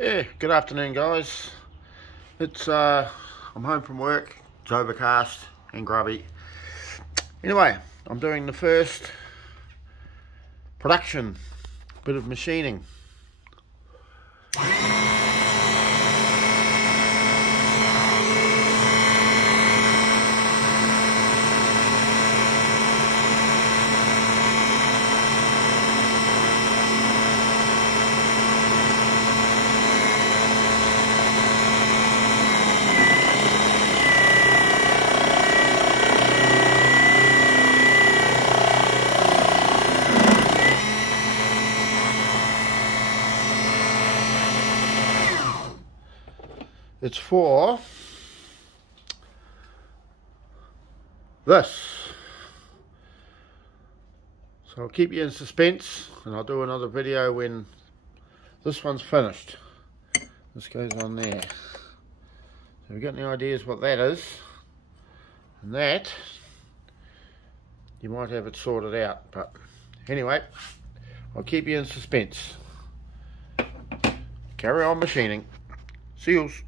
Yeah, good afternoon guys. It's I'm home from work, it's overcast and grubby. Anyway, I'm doing the first production bit of machining. It's for this. So I'll keep you in suspense and I'll do another video when this one's finished. This goes on there. So we've got any ideas what that is? And that, you might have it sorted out, but anyway, I'll keep you in suspense. Carry on machining. See yous.